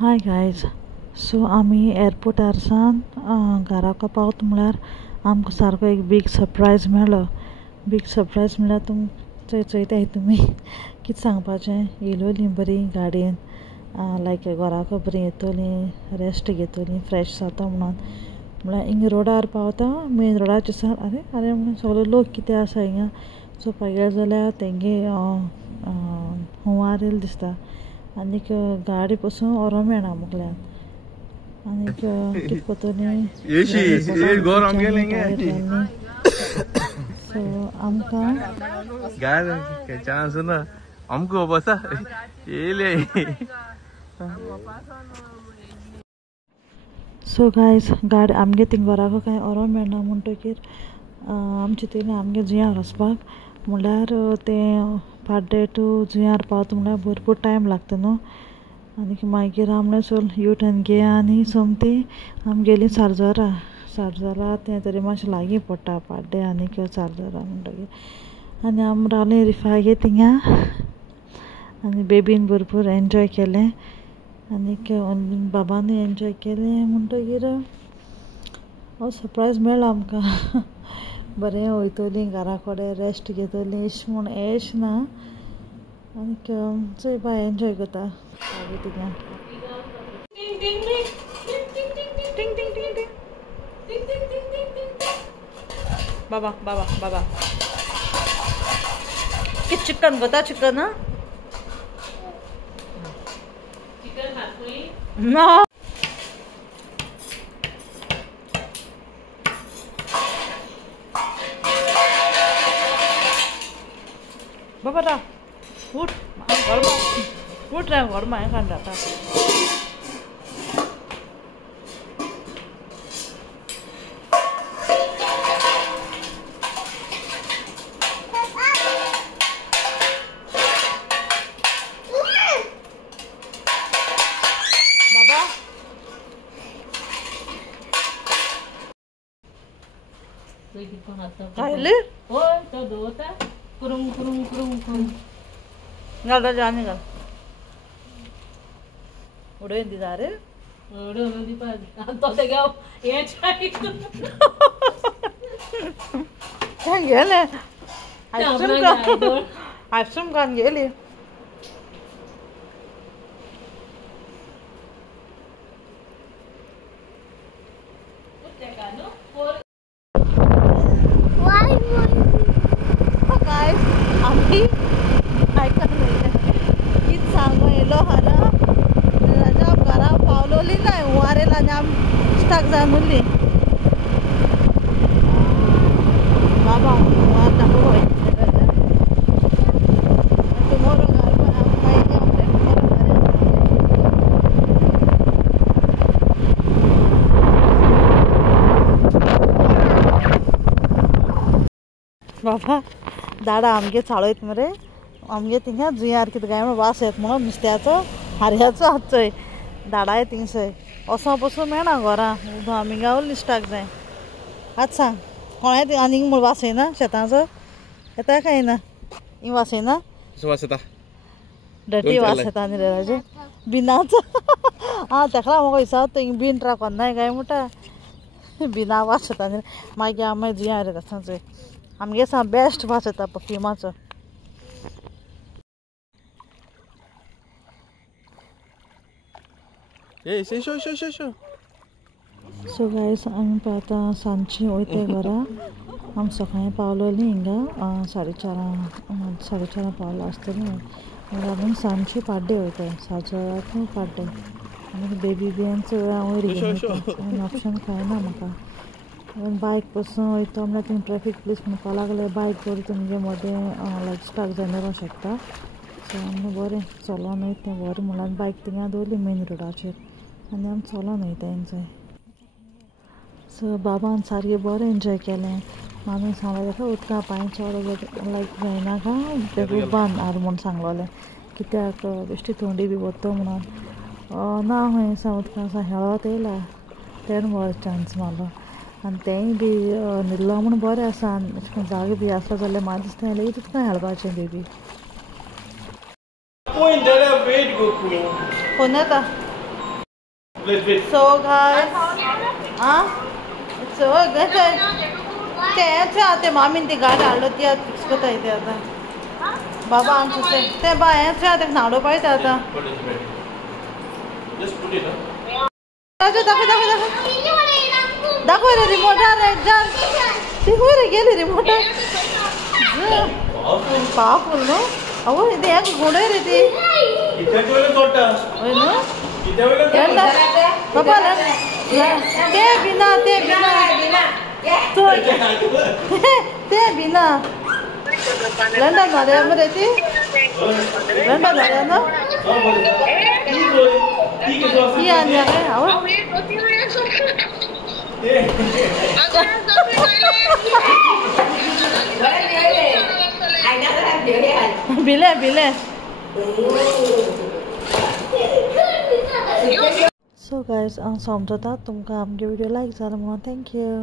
Hi guys. सो आमी एअरपोर्टारसान घरा पावत म्हळ्यार आमकां सारको एक बीग सरप्रायज मेळ्ळो. बीग सरप्रायज म्हळ्यार चोयताय तुमी कितें सांगपाचें. येयलोलीं बरी गाडयेन लायक घराको बरी येतोलीं, रेस्ट घेतोलीं, फ्रेश जाता म्हळ्यार हिंगा रोडार पावता. मेन रोडाचेर सावन आरे म्हणून सगलो लोक कितें आसा हिंगा चोवपाक गेले जाल्यार तेंगे हुंवार येयलो दिसता. आनीक गाडी पसून ओरो मेळना मुगल्यान. आनीक कितें कोत्तोलीं सो आमकां चान्स ना आमको बसा येयले. सो गायज गाडी आमगे थिंग घराको कांय ओरो मेळना म्हणटकीर आमचे तेणी आमगे जुंयार वचपाक म्हळ्यार तें पाड्डे टू जुंयार पावता म्हळ्यार भरपूर टायम लागता न्हू. आनीक मागीर आमलें चल यू टर्न घेया आनी सोमती आमी गेलीं सारजोरा तें तरी मातशें लागीं पडटा पाड्डे आनीक सारजोरा म्हणटकीर. आनी आमी रावलीं रिफागे थिंगा आनी बेबीन भरपूर एन्जॉय केलें आनीक बाबानूय एन्जॉय केलें म्हणटकीर हो सरप्रायज मेळ्ळो आमकां. बरें वयतलीं घरा कडेन रेस्ट घेतलीं एश म्हूण एश ना आनीक चोय बाय एन्जॉय करता थिंगा. बाबा बाबा बाबा कितें चिकन कोता चिकन ना बाबा रा उठ उठ रे घर में खान जाता. खायले होय तो दोता कुरुम कुरुम कुरुम कुरुम घाल जाने घाल उडोवन दी रे उडोवन दी पाज तो ते गाव हे चाय काय गेले आइसक्रीम खान गेली. आम्ही आयकत नाही कितें सांगो येयलो हारा राजा घरा पावलोली ना हुंवार येयला आनी आमी स्टाक जाय म्हणली. बाबा हुंवार दाखोवय टुमोरो बाबा दाडा आमगे चाळयत मरे आमगे थिंगा जुंयार कितें काय वास येता म्हणून नुस्त्याचो हारयाचो हाचोय दाडाय थिंगसय वसो पसून मेळना घरा आमी गावली स्टाक जाय. आतां सांग कोणाय आनीक म्हूण वास येना शेतांचो येता काय येना हिंग वास येना वास येता डटी वास येता न्ही रे राजे बिनाचो तेका लागून म्हाका दिसता हिंग बीन राखोनाय काय म्हणटा बिना वास येता न्ही. मागीर आमी जुंयार येता चोय आमगे सा बेस्ट वास येता परफ्युमाचो. सो गायज आमी पावता सांजची वयता घरा. आमी सकाळीं पावलोलीं हिंगा 4:30 पावलो आसतलीं लागून सांजची पाड्डे वयताय सारजोराक पाड्डे आनी बेबी बीन चड वयर घेवन ऑप्शन खायना म्हाका. बायक पसून वयता म्हळ्यार थिंग ट्रॅफीक पुलीस म्हणपाक लागले बायक बरी तुमगे मोदें लायक स्टाक जावन येवंक शकता. सो आमी बरें चलोन वयता बरें म्हणल्यार बायक थिंगा दवरली मेन रोडाचेर आनी आमी चलोन वयता थंय. सो बाबान सारकें बरें एन्जॉय केलें. मामी सांगलें तेका उदका पांय चड लायक जायनाका तेका बांद आर म्हूण सांगलोलें कित्याक बेश्टी थंडी बी वता म्हणून ना खंय सा उदका सा हेळोत येयला तेणें बरो चान्स मारलो. आनी तेंय बी न्हिदलो म्हूण बरें आसा आनी अशें करून जागो बी आसलो जाल्यार म्हाका दिसता लेगीत तुका हेळपाचें बेबी. कोण येता So guys, so ते मामीन ती गाडी हाडलो ती आतां फिक्स कोता येते आतां बाबा आमचे ते बायाचे आतां न्हाडो पायता आतां दाखव रे रिमोटार एकदां ती खंय रे गेली रिमोटार पावरफुल न्हू आवय ते एक घोडय रे ती बाबा ते बिना लंडन मध्ये मरे ती लंडन मध्ये ना ही आनी आहे आवय बिले सो गायज समजता तुमकां आमगे व्हिडिओ लायक जालो म्हणून थँक्यू